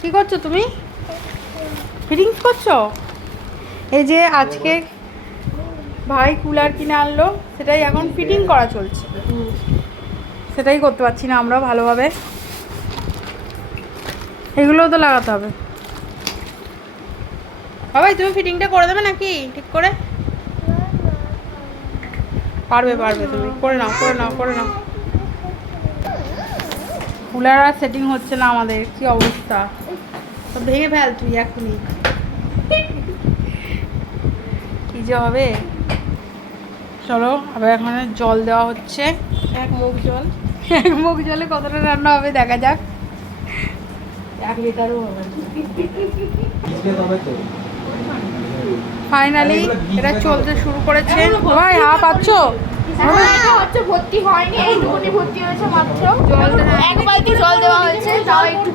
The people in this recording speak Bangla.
কি করছো তুমি? ফিটিংস করছো? এই যে আজকে ভাই কুলার কিনে আনলো, সেটাই এখন ফিটিং করা চলছে। সেটাই করতে পারছি না আমরা ভালোভাবে। এগুলোও তো লাগাতে হবে। বাবাই তুমি ফিটিংটা করে দেবে নাকি ঠিক করে? পারবে পারবে, তুমি করে নাও করে নাও করে নাও। কুলার আর সেটিং হচ্ছে না আমাদের, কি অবস্থা! তো ভেঙে ফেল তুই এখনই, কি যে হবে। চলো আবার এখানে জল দেওয়া হচ্ছে, 1 মুখ জল। 1 মুখ জলে কতটা রান্না হবে দেখা যাক। 1 লিটারও হবে না। ফাইনালি এটা চলতে শুরু করেছে। ভাই হাফ পাচ্ছ? এটা হচ্ছে ভর্তি হয়নি, এইটুকুনি ভর্তি হয়েছে মাত্র। 1 বালতি জল দেওয়া হয়েছে, তাও একটু